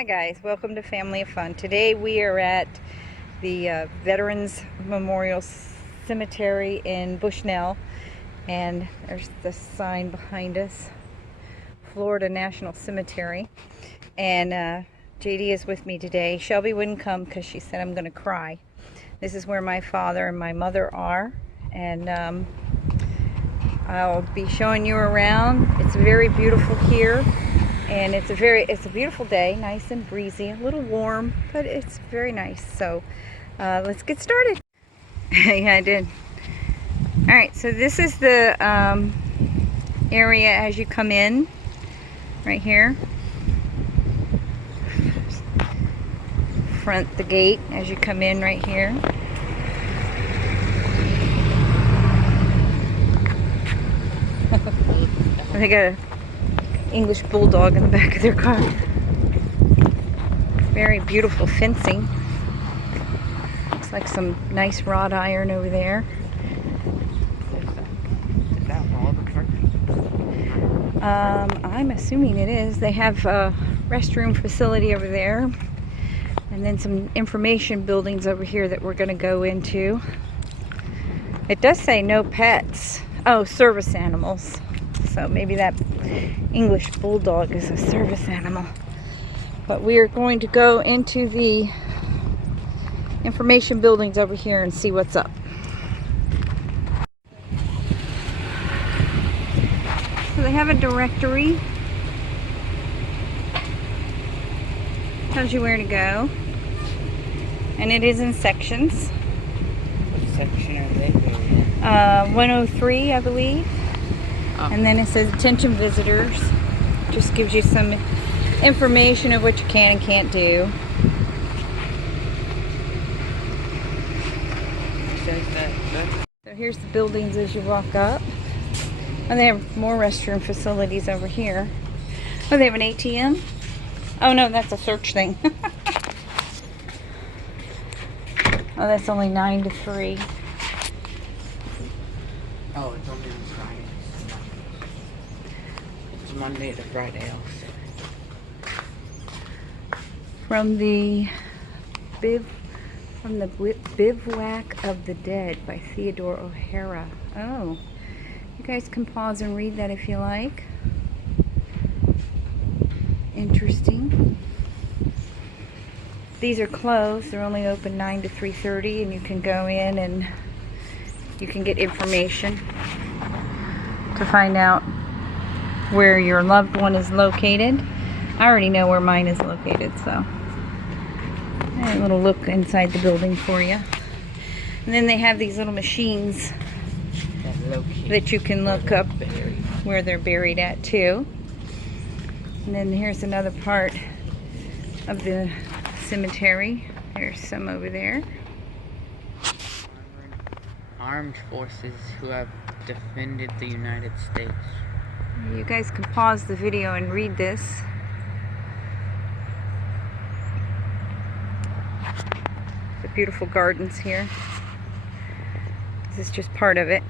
Hi guys, welcome to Family of Fun. Today we are at the Veterans Memorial Cemetery in Bushnell, and there's the sign behind us, Florida National Cemetery. And JD is with me today. Shelby wouldn't come because she said I'm going to cry. This is where my father and my mother are, and I'll be showing you around. It's very beautiful here. And it's a beautiful day, nice and breezy, a little warm, but it's very nice. So let's get started. Yeah, I did. All right, so this is the area as you come in, right here. Front the gate as you come in right here. They got a English bulldog in the back of their car. Very beautiful fencing. Looks like some nice wrought iron over there. Is that all the parking? I'm assuming it is. They have a restroom facility over there, and then some information buildings over here that we're going to go into. It does say no pets. Oh, service animals. So maybe that English bulldog is a service animal. But we are going to go into the information buildings over here and see what's up. So they have a directory. Tells you where to go. And it is in sections. What section are they in? 103, I believe. And then it says attention visitors. Just gives you some information of what you can and can't do. So here's the buildings as you walk up. And they have more restroom facilities over here. Oh, they have an ATM? Oh no, that's a search thing. Oh, that's only 9 to 3. Oh, it's only on Friday. It's Monday to Friday also. From the Bivouac of the Dead by Theodore O'Hara. Oh, you guys can pause and read that if you like. Interesting. These are closed. They're only open 9 to 3:30, and you can go in and you can get information to find out where your loved one is located. I already know where mine is located, so a little look inside the building for you. And then they have these little machines that you can look up where they're buried at too. And then here's another part of the cemetery. There's some over there. Armed forces who have defended the United States. You guys can pause the video and read this. The beautiful gardens here. This is just part of it.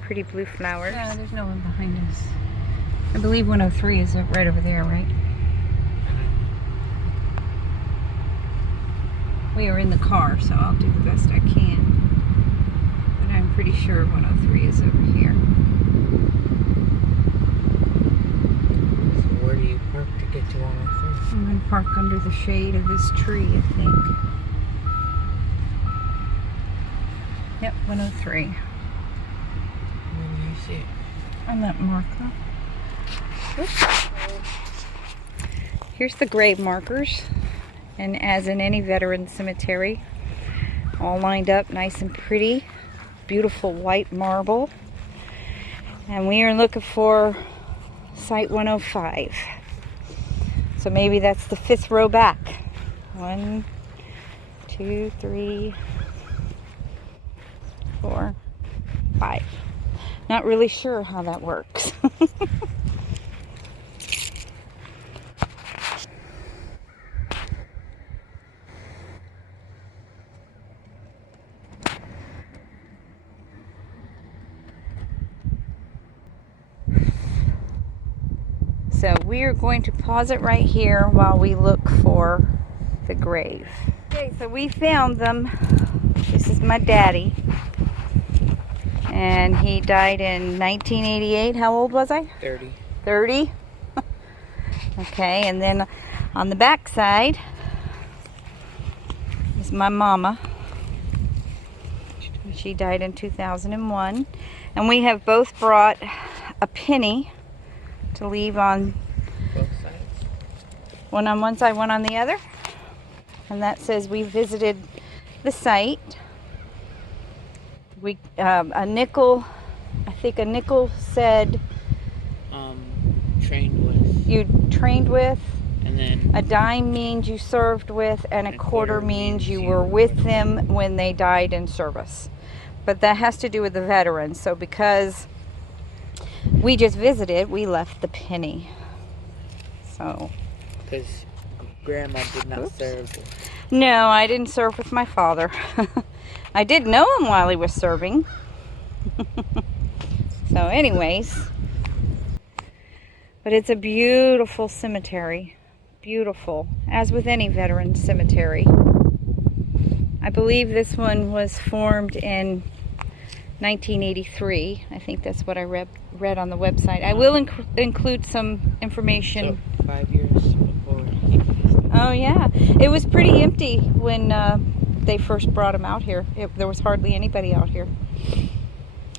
Pretty blue flowers. Yeah, there's no one behind us. I believe 103 is right over there, right? We are in the car, so I'll do the best I can. But I'm pretty sure 103 is over here. So where do you park to get to 103? I'm going to park under the shade of this tree, I think. Yep, 103. Where do you see it? On that marker. Oops. Here's the grave markers. And as in any veteran cemetery, all lined up nice and pretty. Beautiful white marble. And we are looking for Site 105. So maybe that's the 5th row back. 1, 2, 3, 4, 5. Not really sure how that works. So we are going to pause it right here while we look for the grave. Okay, so we found them. This is my daddy. And he died in 1988. How old was I? 30. 30? Okay, and then on the back side is my mama. She died in 2001. And we have both brought a penny to leave on Both sides. one on one side, one on the other. And that says we visited the site. We a nickel, I think a nickel said Trained with. you trained with. And then A dime means you served with, and a quarter means you were with them when they died in service. But that has to do with the veterans. So because we just visited, we left the penny. So. because Grandma did not Oops. serve. No, I didn't serve with my father. I did know him while he was serving. So anyways. But it's a beautiful cemetery. Beautiful. As with any veteran cemetery. I believe this one was formed in 1983. I think that's what I read on the website. I will include some information. So 5 years before he started. Oh yeah, it was pretty empty when they first brought him out here. There was hardly anybody out here.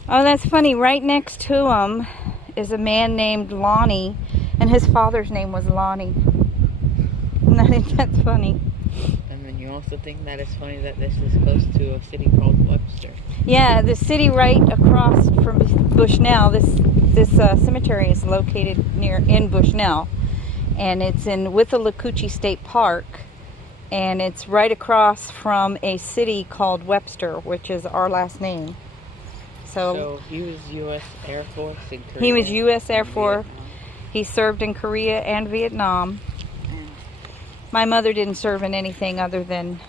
Oh, that's funny. Right next to him is a man named Lonnie, and his father's name was Lonnie. That's funny. And then you also think that it's funny that this is close to a city called Webster. Yeah, the city right across from Bushnell. This cemetery is located in Bushnell, and it's in Withlacoochee State Park, and it's right across from a city called Webster, which is our last name. So he was U.S. Air Force in Korea. He was U.S. Air and Force. Vietnam. He served in Korea and Vietnam. My mother didn't serve in anything other than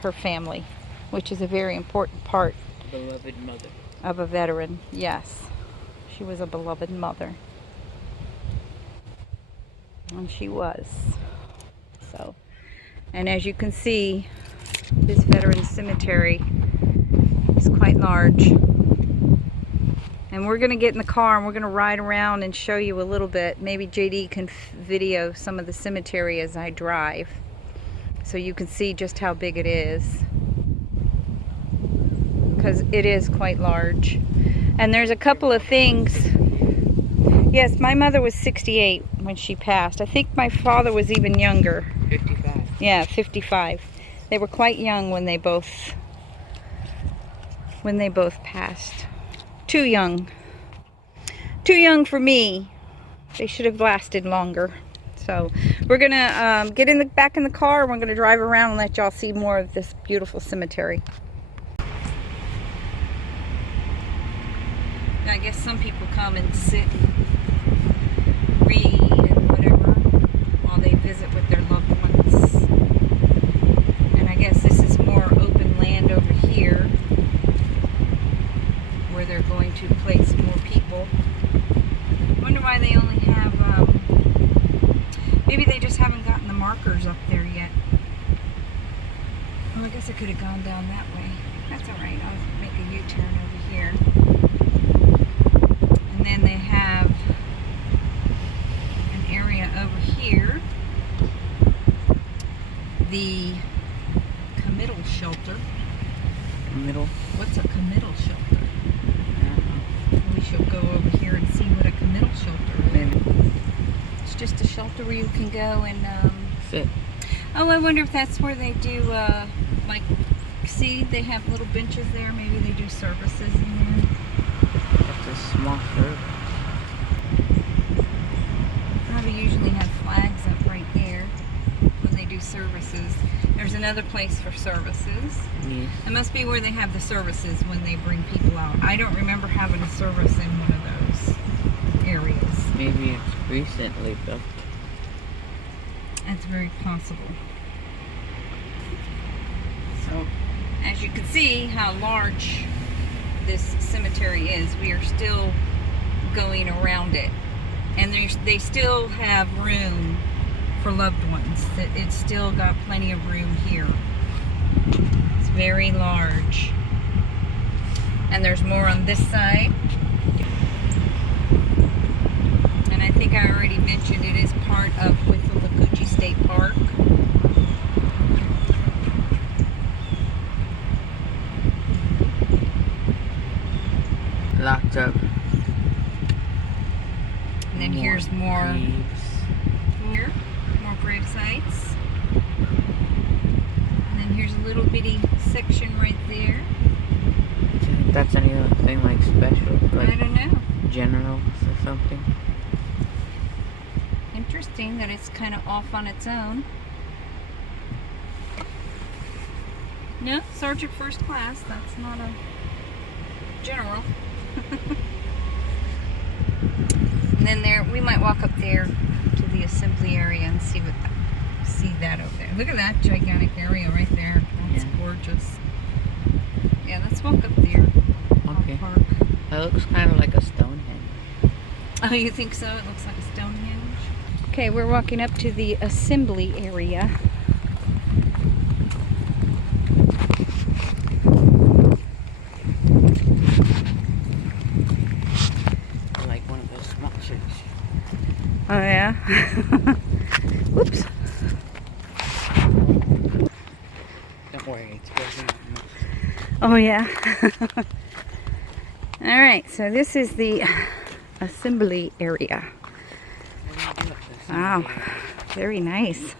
her family, which is a very important part Beloved mother. of a veteran. Yes, she was a beloved mother. And she was. So, and as you can see, this veteran cemetery is quite large. And we're going to get in the car and we're going to ride around and show you a little bit. Maybe JD can video some of the cemetery as I drive, so you can see just how big it is. Because it is quite large. And there's a couple of things. Yes, my mother was 68 when she passed. I think my father was even younger. 55. Yeah, 55. They were quite young when they both passed. Too young. Too young for me. They should have lasted longer. So we're gonna get back in the car, and we're gonna drive around and let y'all see more of this beautiful cemetery. I guess some people come and sit and read and whatever while they visit with their loved ones. And I guess this is more open land over here where they're going to place more people. I wonder why they only have, maybe they just haven't gotten the markers up there yet. Oh, I guess I could have gone down that way. That's alright, I'll make a U-turn over here. And then they have an area over here, the committal shelter. Middle. What's a committal shelter? We should go over here and see what a committal shelter is. Maybe. It's just a shelter where you can go and Sit. oh, I wonder if that's where they do like, see, they have little benches there. Maybe they do services in there. That's a small service. Probably usually have flags up right there when they do services. There's another place for services. Yes. It must be where they have the services when they bring people out. I don't remember having a service in one of those areas. Maybe it's recently built. That's very possible. So, as you can see how large this cemetery is, we are still going around it. And they still have room for loved ones. It's still got plenty of room here. It's very large. And there's more on this side. And I think I already mentioned it is part of Withlacoochee State Park. Lots of. And then here's more graves. Here, more grave sites. And then here's a little bitty section right there. That's anything like special, like I don't know. generals or something. Interesting that it's kind of off on its own. No, Sergeant First Class. That's not a general. And then there, we might walk up there to the assembly area and see that over there. Look at that gigantic area right there. That's gorgeous. Yeah, let's walk up there. Okay. Park. That looks kind of like a Stonehenge. Oh, you think so? It looks like a Stonehenge. Okay, we're walking up to the assembly area. Like one of those small churches. Oh yeah. Whoops. Don't worry, it's good. Oh yeah. All right, so this is the assembly area. What do you do with this? Wow, very nice.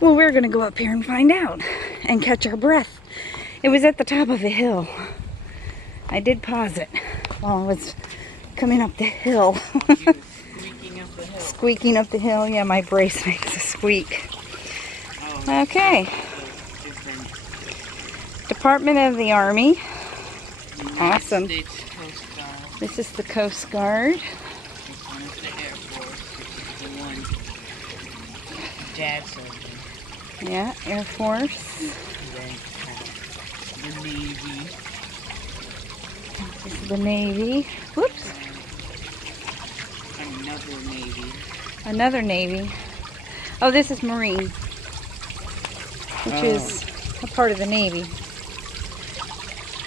Well, we're gonna go up here and find out and catch our breath. It was at the top of a hill. I did pause it while I was coming up the hill. Squeaking up the hill. Squeaking up the hill. Yeah, my brace makes a squeak. Oh, Okay. Department of the Army. Awesome. States Coast Guard. This is the Coast Guard. This one is the Air Force, which is the one Dad served in. Yeah, Air Force. And then the Navy. This is the Navy. Whoops. Another Navy. Another Navy. Oh, this is Marine, which is a part of the Navy.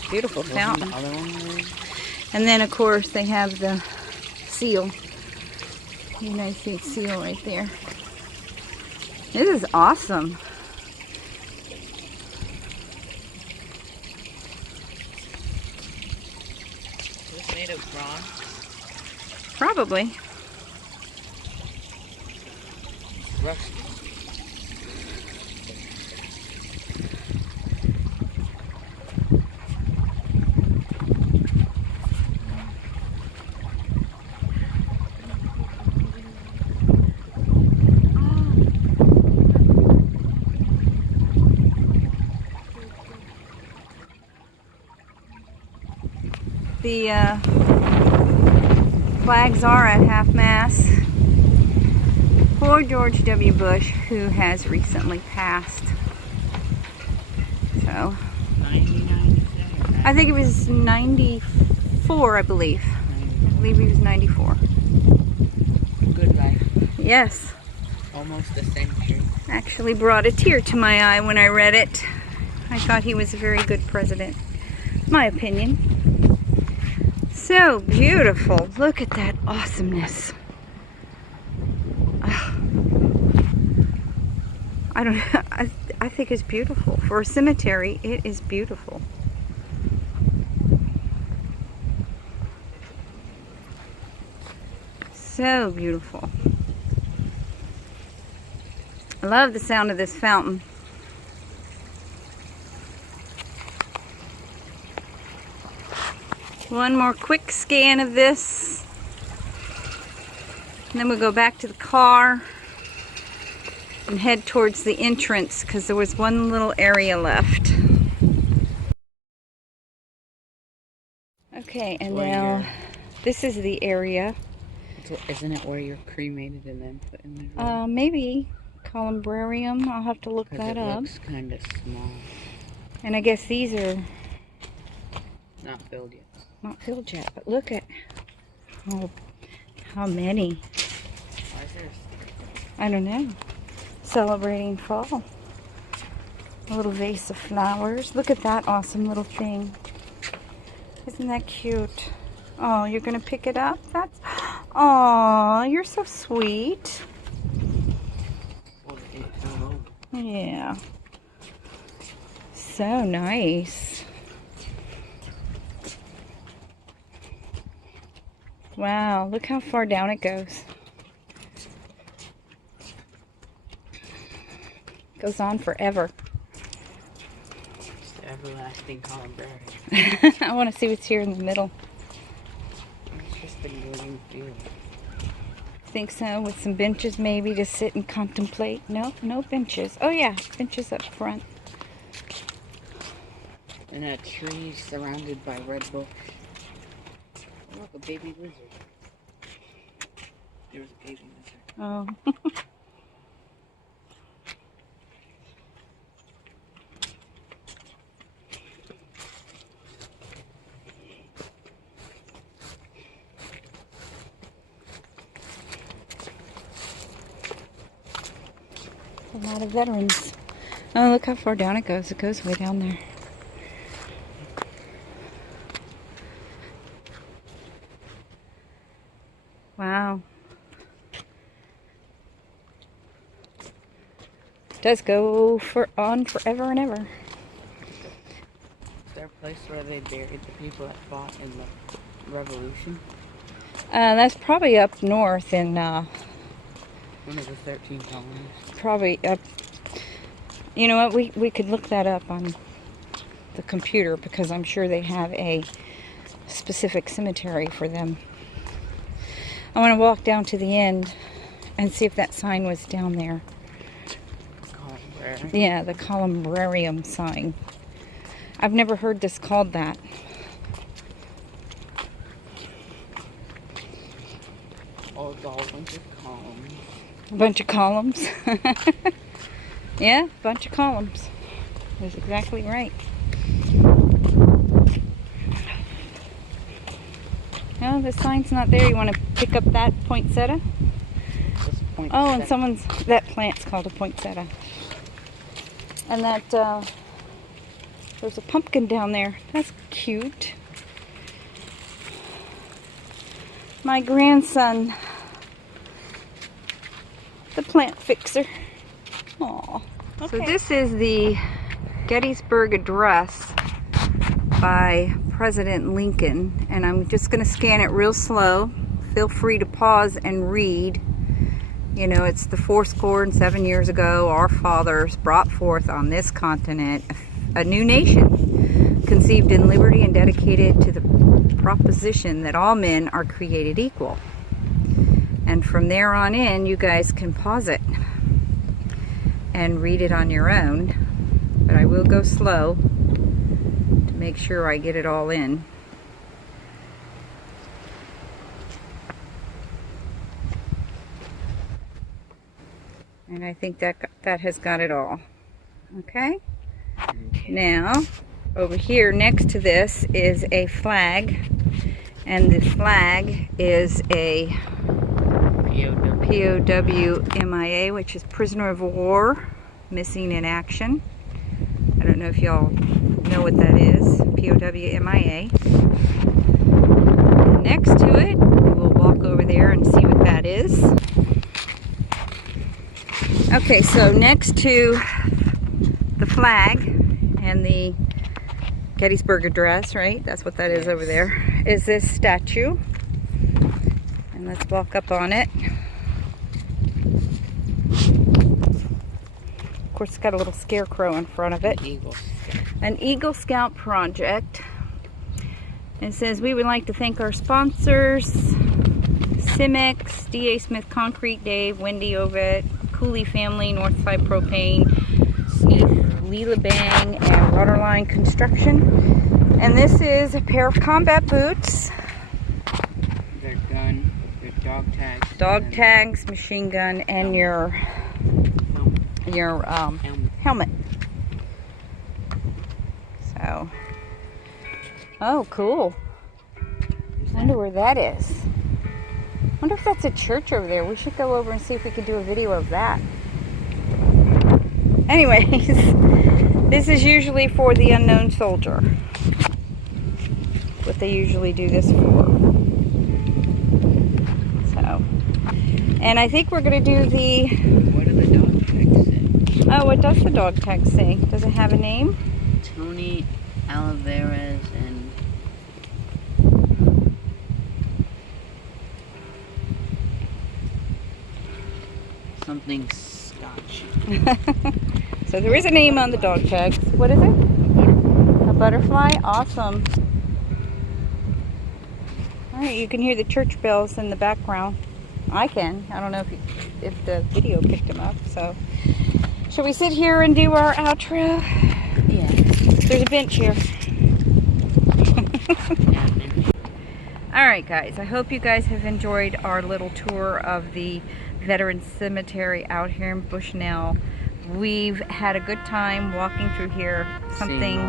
Beautiful fountain. Other one there? And then, of course, they have the seal. The United States seal right there. This is awesome. Is this made of bronze? Probably. Rusty. The flags are at half-mast for George W. Bush, who has recently passed. So, 99, I think it was 94, I believe. I believe he was 94. Good life. Yes. Almost a century. Actually brought a tear to my eye when I read it. I thought he was a very good president. My opinion. So beautiful. Look at that awesomeness. I don't know. I think it's beautiful. For a cemetery, it is beautiful. So beautiful. I love the sound of this fountain. One more quick scan of this. And then we'll go back to the car and head towards the entrance because there was one little area left. Okay, and now this is the area. Isn't it where you're cremated and then put in the ground? Maybe columbarium. I'll have to look that It up. looks kind of small. And I guess these are Not filled yet. not filled yet, but look at How many? Why is there? I don't know. Celebrating fall. A little vase of flowers. Look at that awesome little thing. Isn't that cute? Oh, you're gonna pick it up? That's... Oh, you're so sweet. Yeah. So nice. Wow, look how far down it goes. Goes on forever. It's the everlasting columbarium. I want to see what's here in the middle. It's just the green field. Think so, with some benches maybe to sit and contemplate. No, no benches. Oh yeah, benches up front. And a tree surrounded by red bush. Oh, look, a baby lizard. There's a baby lizard. Oh. A lot of veterans. Oh, look how far down it goes. It goes way down there. Wow. It does go on forever and ever. Is there a place where they buried the people that fought in the Revolution? That's probably up north in, One of the 13 colonies. probably up, you know what, we could look that up on the computer because I'm sure they have a specific cemetery for them. I want to walk down to the end and see if that sign was down there. Columbarium. Yeah, the columbarium sign. I've never heard this called that. Oh, it's all a bunch of columns. A bunch of columns. Yeah, a bunch of columns. That's exactly right. No, the sign's not there. You want to pick up that poinsettia? Just point Oh, and set. that plant's called a poinsettia. And that, there's a pumpkin down there. That's cute. My grandson, the plant fixer. Aw. Okay. So this is the Gettysburg Address by President Lincoln, and I'm just going to scan it real slow. Feel free to pause and read. You know, it's the 7 years ago, our fathers brought forth on this continent a new nation, conceived in liberty and dedicated to the proposition that all men are created equal. And from there on in, you guys can pause it and read it on your own, but I will go slow to make sure I get it all in. And I think that has got it all. Okay? Now, over here next to this is a flag, and the flag is a POW MIA, which is prisoner of war, missing in action. I don't know if y'all know what that is, POW MIA. And next to it, we'll walk over there and see what that is. Okay, so next to the flag and the Gettysburg Address, right? That's what that is over there, is this statue. And let's walk up on it. Of course, it's got a little scarecrow in front of it. An Eagle Scout project. It says, we would like to thank our sponsors, Cimex, D.A. Smith Concrete, Dave, Wendy Ovet, Cooley Family, Northside Propane, Sneef, Leela Bang, and Waterline Construction. And this is a pair of combat boots. Their gun, their dog tags. Dog tags, machine gun, and your helmet. So, oh, cool. I wonder where that is. Wonder if that's a church over there. We should go over and see if we could do a video of that. Anyways, this is usually for the unknown soldier. What they usually do this for. So, and I think we're going to do the... What do the dog tags say? Oh, what does the dog tag say? Does it have a name? Tony Alvarez and... something Scotch. So there is a name on the dog tags. What is it? A butterfly? Awesome. Alright, you can hear the church bells in the background. I can. I don't know if the video picked them up. So, shall we sit here and do our outro? Yeah. There's a bench here. Alright guys, I hope you guys have enjoyed our little tour of the Veterans Cemetery out here in Bushnell. We've had a good time walking through here. Something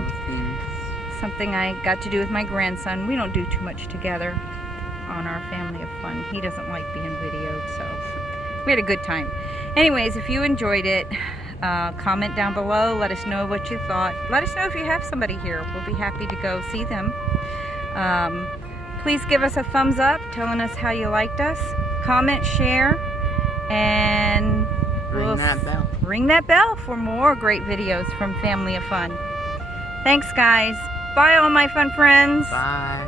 I got to do with my grandson. We don't do too much together on our family of fun. He doesn't like being videoed, so we had a good time. Anyways, if you enjoyed it, comment down below. Let us know what you thought. Let us know if you have somebody here. We'll be happy to go see them. Please give us a thumbs up telling us how you liked us. Comment, share, and ring that bell for more great videos from Family of Fun. Thanks guys. Bye all my fun friends. Bye.